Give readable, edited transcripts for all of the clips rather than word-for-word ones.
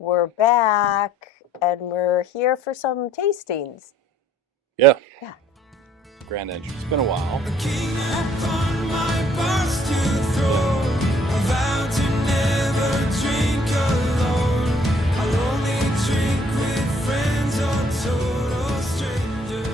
We're back and we're here for some tastings. Yeah. Yeah. Grand entry. It's been a while.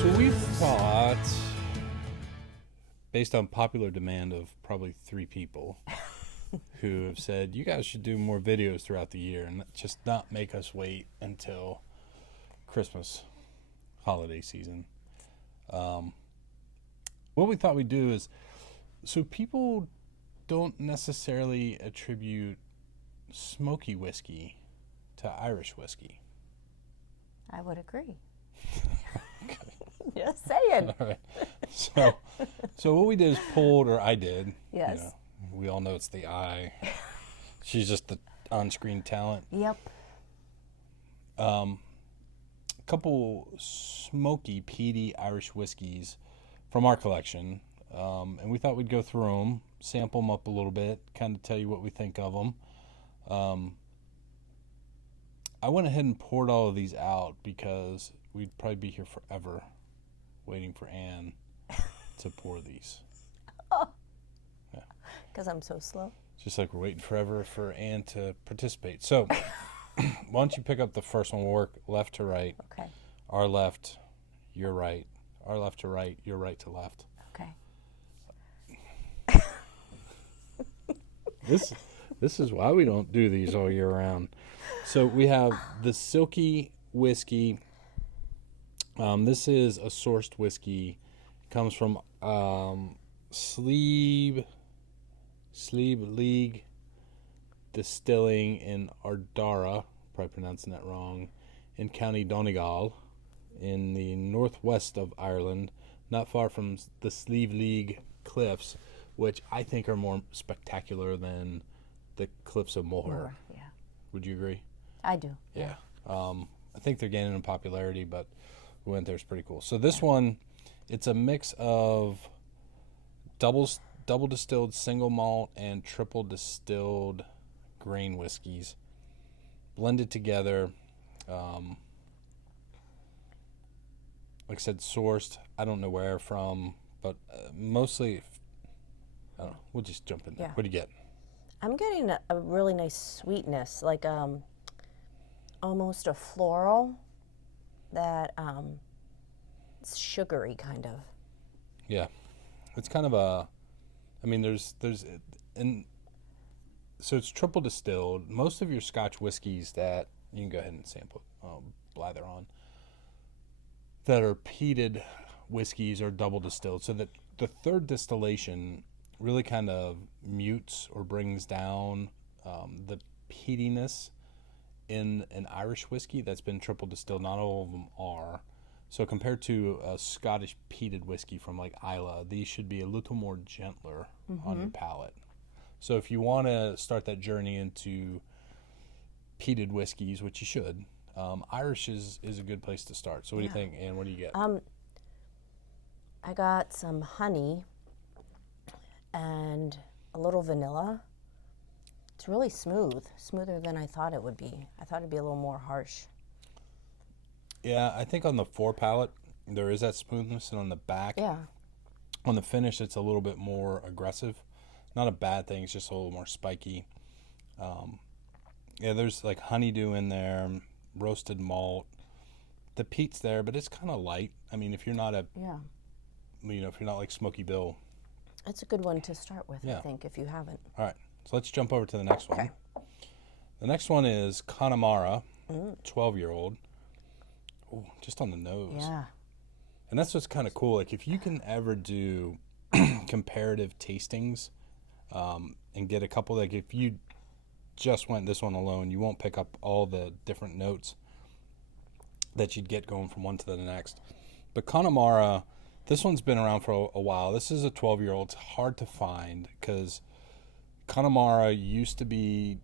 So we thought, based on popular demand of probably 3 people who have said, you guys should do more videos throughout the year and just not make us wait until Christmas holiday season. What we thought we'd do is, so people don't necessarily attribute smoky whiskey to Irish whiskey. I would agree. Okay. Just saying. All right. So what we did is pulled, or I did. Yes. You know, we all know it's the eye. She's just the on-screen talent. Yep. A couple smoky, peaty Irish whiskeys from our collection. And we thought we'd go through them, sample them up a little bit, kind of tell you what we think of them. I went ahead and poured all of these out because we'd probably be here forever waiting for Anne to pour these. Oh. Yeah. Because I'm so slow. Just like we're waiting forever for Anne to participate. So why don't you pick up the first one? We'll work left to right. Okay. Our left, your right. Our left to right, your right to left. Okay. This is why we don't do these all year round. So we have the Silkie whiskey. This is a sourced whiskey. It comes from Sleeve League Distilling in Ardara, probably pronouncing that wrong, in County Donegal, in the northwest of Ireland, not far from the Sleeve League Cliffs, which I think are more spectacular than the Cliffs of Moher. Yeah. Would you agree? I do. Yeah. I think they're gaining in popularity, but we went there. It's pretty cool. So this one, it's a mix of double distilled single malt and triple distilled grain whiskeys blended together. Like I said, sourced. I don't know where from, but mostly, I don't know. We'll just jump in there. Yeah. What do you get? I'm getting a really nice sweetness, like almost a floral that it's sugary kind of. Yeah. It's kind of a, I mean, there's, and so it's triple distilled. Most of your Scotch whiskeys that, you can go ahead and sample, blather on, that are peated whiskeys are double distilled. So that the third distillation really kind of mutes or brings down the peatiness in an Irish whiskey that's been triple distilled. Not all of them are. So compared to a Scottish peated whiskey from like Islay, these should be a little more gentler on your palate. So if you want to start that journey into peated whiskeys, which you should, Irish is a good place to start. So what do you think, Anne? What do you get? I got some honey and a little vanilla. It's really smooth, smoother than I thought it would be. I thought it'd be a little more harsh. Yeah, I think on the fore palate, there is that smoothness, and on the back, on the finish, it's a little bit more aggressive. Not a bad thing, it's just a little more spiky. Yeah, there's like honeydew in there, roasted malt. The peat's there, but it's kind of light. I mean, if you're not if you're not like Smoky Bill. It's a good one to start with, Yeah. I think, if you haven't. All right, so let's jump over to the next one. Okay. The next one is Connemara, 12-year-old. Oh, just on the nose. Yeah. And that's what's kind of cool. Like, if you can ever do comparative tastings and get a couple, like if you just went this one alone, you won't pick up all the different notes that you'd get going from one to the next. But Connemara, this one's been around for a while. This is a 12-year-old. It's hard to find because Connemara used to be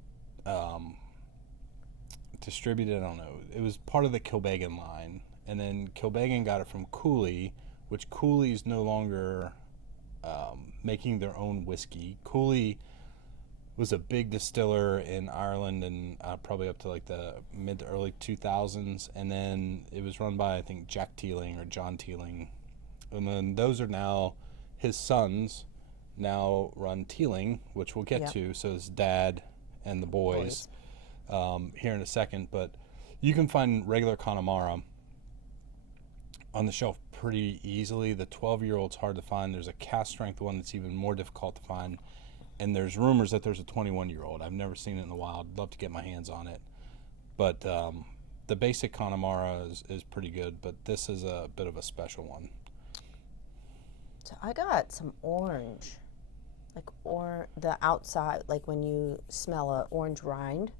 distributed, I don't know, it was part of the Kilbeggan line, and then Kilbeggan got it from Cooley, which Cooley's no longer making their own whiskey. Cooley was a big distiller in Ireland and probably up to like the mid to early 2000s. And then it was run by, I think, Jack Teeling or John Teeling. And then those are now his sons now run Teeling, which we'll get Yep. to. So his dad and the boys. Here in a second. But you can find regular Connemara on the shelf pretty easily. The 12-year-old's hard to find. There's a cask strength one that's even more difficult to find. And there's rumors that there's a 21-year-old. I've never seen it in the wild. I'd love to get my hands on it. But the basic Connemara is pretty good, but this is a bit of a special one. So I got some orange, like the outside, like when you smell a orange rind,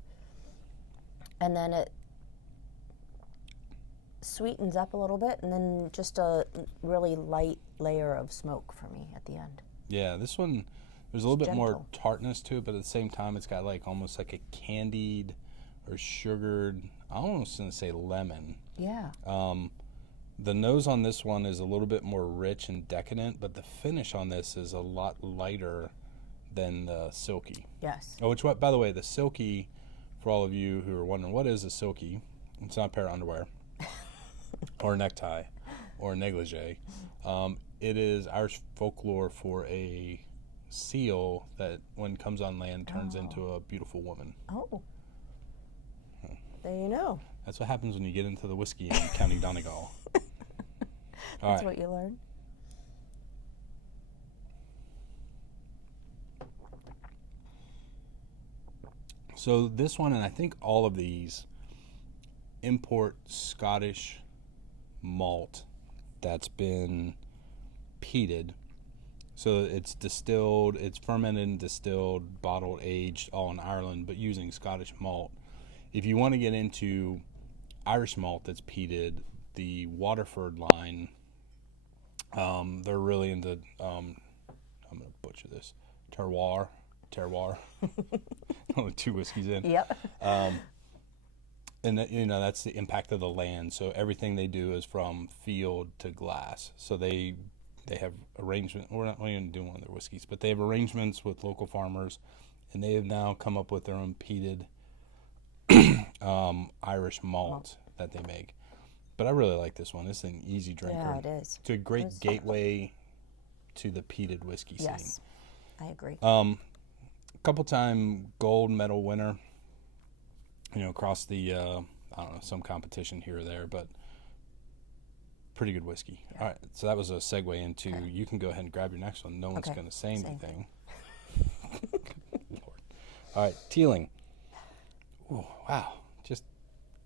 and then it sweetens up a little bit, and then just a really light layer of smoke for me at the end. Yeah, this one, there's a little bit more gentle. tartness to it, but at the same time, it's got like almost like a candied or sugared, I almost going to say lemon. Yeah. The nose on this one is a little bit more rich and decadent, but the finish on this is a lot lighter than the Silkie. Yes. Oh, by the way, the Silkie, for all of you who are wondering, what is a Silkie? It's not a pair of underwear or a necktie or a negligee. It is Irish folklore for a seal that, when it comes on land, turns into a beautiful woman. Oh. There you know. That's what happens when you get into the whiskey in County Donegal. All That's right. what you learn. So this one, and I think all of these, import Scottish malt that's been peated. So it's distilled, it's fermented and distilled, bottled, aged, all in Ireland, but using Scottish malt. If you want to get into Irish malt that's peated, the Waterford line, they're really into, I'm going to butcher this, terroir. Only 2 whiskeys in. Yep. And that, that's the impact of the land. So everything they do is from field to glass. So they have arrangement. We're not even doing one of their whiskeys, but they have arrangements with local farmers, and they have now come up with their own peated Irish malt that they make. But I really like this one. This is an easy drinker. Yeah, it is. It's a great gateway to the peated whiskey scene. Yes, I agree. Couple-time gold medal winner, across the, I don't know, some competition here or there, but pretty good whiskey. Yeah. All right, so that was a segue into, you can go ahead and grab your next one. No one's going to say anything. Lord. All right, Teeling. Ooh, wow, just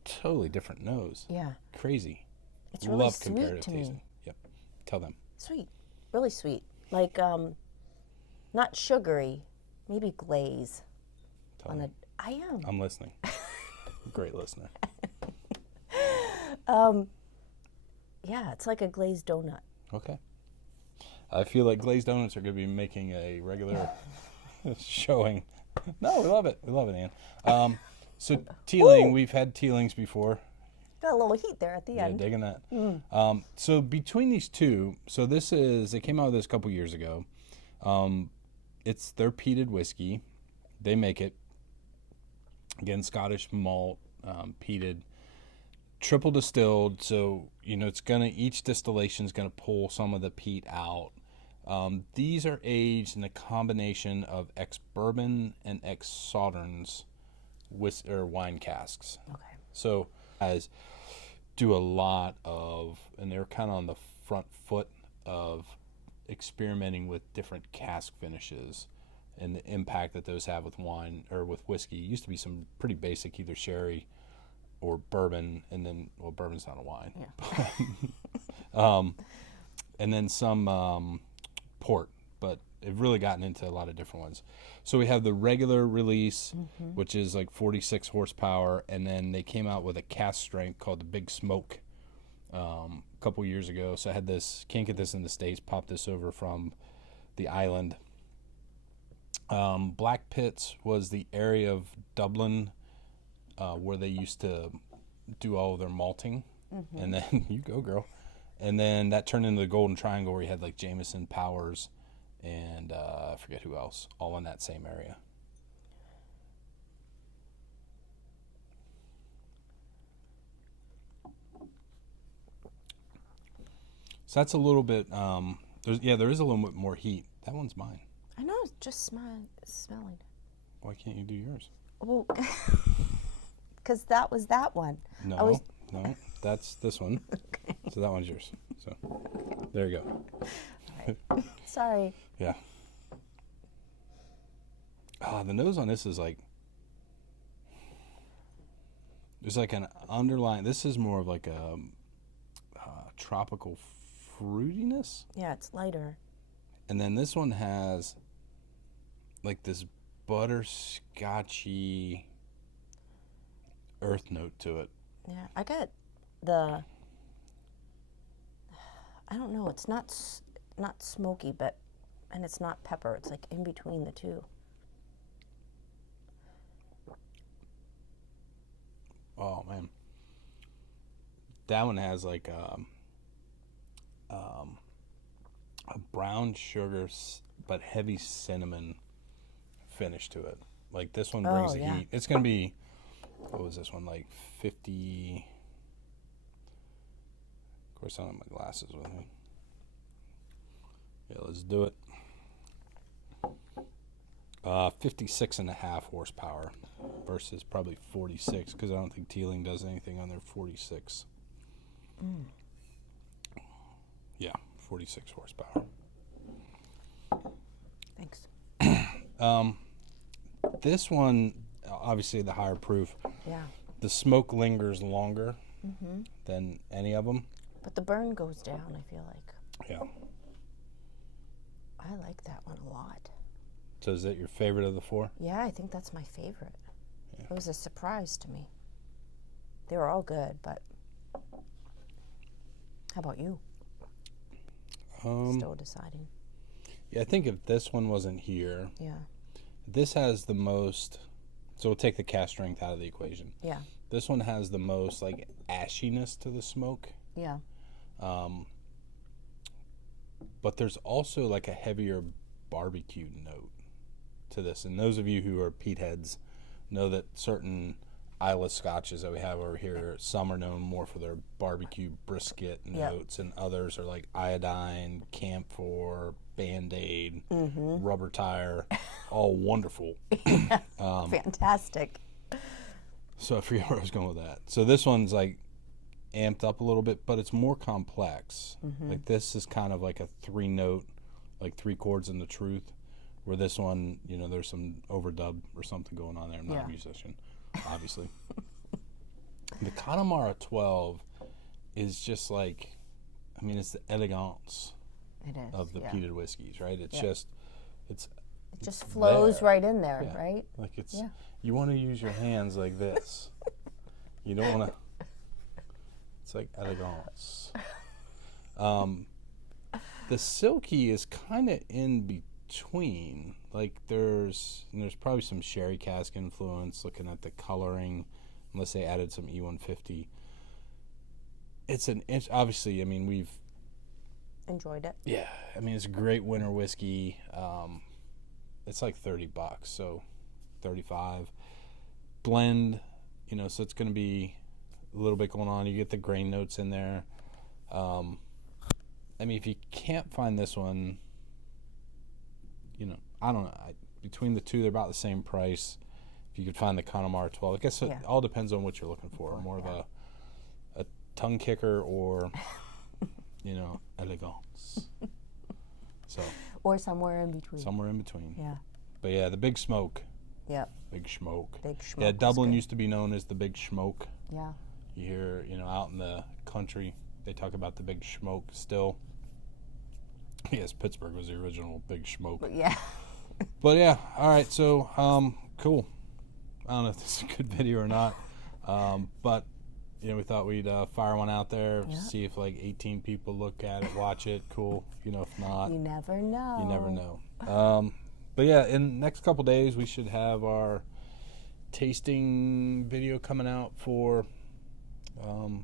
totally different nose. Yeah. Crazy. It's really Love sweet comparative to tasting. me. Yep, tell them. Sweet, really sweet. Like, not sugary, maybe glaze. Tell them. I am. I'm listening. Great listener. Yeah, it's like a glazed donut. Okay. I feel like glazed donuts are going to be making a regular showing. No, we love it. We love it, Ann. So Teeling, we've had Teelings before. Got a little heat there at the end. Yeah, digging that. So between these two, they came out with this a couple years ago. It's their peated whiskey. They make it. Again, Scottish malt, peated, triple distilled. So, each distillation is going to pull some of the peat out. These are aged in a combination of ex-bourbon and ex-sauternes wine casks. Okay. So, guys do a lot of, and they're kind of on the front foot of experimenting with different cask finishes and the impact that those have with wine or with whiskey. It used to be some pretty basic, either sherry or bourbon, and then, bourbon's not a wine. Yeah. And then some port, but they've really gotten into a lot of different ones. So we have the regular release, which is like 46 horsepower, and then they came out with a cask strength called the Big Smoke a couple years ago. So I had this, can't get this in the States, popped this over from the island. BlackPitts was the area of Dublin where they used to do all of their malting. And then, you go, girl. And then that turned into the Golden Triangle where you had like Jameson, Powers, and I forget who else, all in that same area. So that's a little bit. There is a little bit more heat. That one's mine. I know, it's just smelling. Why can't you do yours? Well, because that was that one. No, that's this one. Okay. So that one's yours. So there you go. All right. Sorry. Yeah. The nose on this is like, there's like an underlying. This is more of like a tropical fruitiness. Yeah, it's lighter. And then this one has like this butterscotchy earth note to it. Yeah, I got I don't know, it's not smoky, and it's not pepper. It's like in between the two. Oh man, that one has like a brown sugar but heavy cinnamon finish to it. Like this one brings the heat. It's gonna be, what was this one, like 50? Of course, I don't have my glasses with me. Yeah, let's do it. 56.5 horsepower versus probably 46, because I don't think Teeling does anything on their 46. Yeah, 46 horsepower. Thanks. This one, obviously the higher proof. Yeah. The smoke lingers longer than any of them. But the burn goes down, I feel like. Yeah. I like that one a lot. So is that your favorite of the four? Yeah, I think that's my favorite. Yeah. It was a surprise to me. They were all good, but how about you? Still deciding. Yeah, I think if this one wasn't here, yeah, this has the most. So we'll take the cast strength out of the equation. Yeah. This one has the most like ashiness to the smoke. Yeah. But there's also like a heavier barbecue note to this. And those of you who are Peat Heads know that certain Isla scotches that we have over here, some are known more for their barbecue brisket notes, and others are like iodine, camphor, Band-Aid, rubber tire, all wonderful. Fantastic. So I forget where I was going with that. So this one's like amped up a little bit, but it's more complex. Like this is kind of like a 3-note, like 3 chords in the truth, where this one, you know, there's some overdub or something going on there. I'm not a musician, obviously. The Connemara 12 is just like, I mean, it's the elegance of the peated whiskeys, right? It's just, it just flows right in there, right? Like it's, you want to use your hands like this. You don't want to, it's like elegance. The Silkie is kind of in between. Like there's probably some sherry cask influence looking at the coloring, unless they added some E150. It's obviously, I mean, we've enjoyed it. Yeah, I mean, it's a great winter whiskey. It's like $30, so 35 blend, you know, so it's going to be a little bit going on. You get the grain notes in there. I mean, if you can't find this one, you know, I don't know. Between the two, they're about the same price. If you could find the Connemara 12, I guess it all depends on what you're looking for. More of a tongue kicker or, you know, elegance. So. Or somewhere in between. Somewhere in between. Yeah. But yeah, the Big Smoke. Yep. Big Smoke. Big Smoke. Yeah, Dublin used to be known as the Big Smoke. Yeah. You hear, you know, out in the country, they talk about the Big Smoke still. Yes, Pittsburgh was the original Big Smoke. But yeah. But yeah, all right, so cool. I don't know if this is a good video or not, but you know, we thought we'd fire one out there, see if like 18 people look at it, watch it. Cool. You know, if not, you never know. You never know. But yeah, in the next couple days, we should have our tasting video coming out for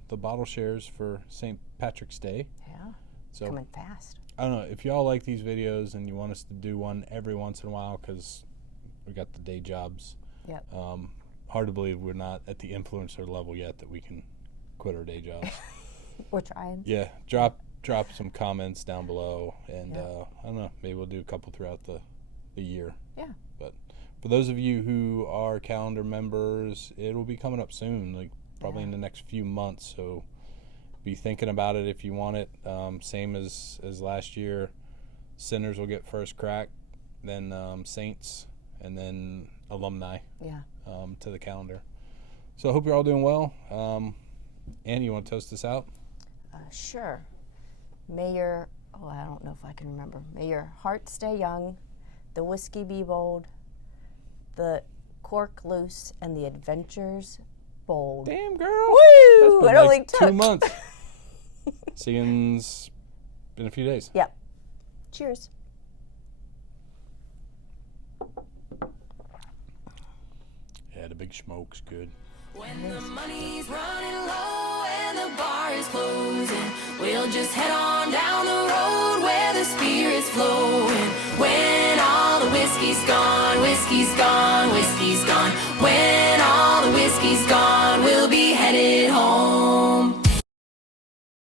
the bottle shares for St. Patrick's Day. Yeah. So coming fast. I don't know if y'all like these videos and you want us to do one every once in a while, because we got the day jobs. Yep. Hard to believe we're not at the influencer level yet that we can quit our day jobs. We're trying. Yeah, drop drop some comments down below, and I don't know, maybe we'll do a couple throughout the year. Yeah. But for those of you who are calendar members, it will be coming up soon, like probably in the next few months. So be thinking about it if you want it. Same as last year. Sinners will get first crack, then Saints, and then alumni. Yeah. To the calendar. So I hope you're all doing well. Annie, you want to toast us out? Sure. May your, I don't know if I can remember. May your heart stay young, the whiskey be bold, the cork loose, and the adventures bold. Damn, girl. Woo! That's been It only like took 2 months. See you in a few days. Yep. Cheers. Yeah, the big smoke's good. When the money's running low and the bar is closing, we'll just head on down the road where the spirit's flowing. When all the whiskey's gone, whiskey's gone, whiskey's gone. When all the whiskey's gone.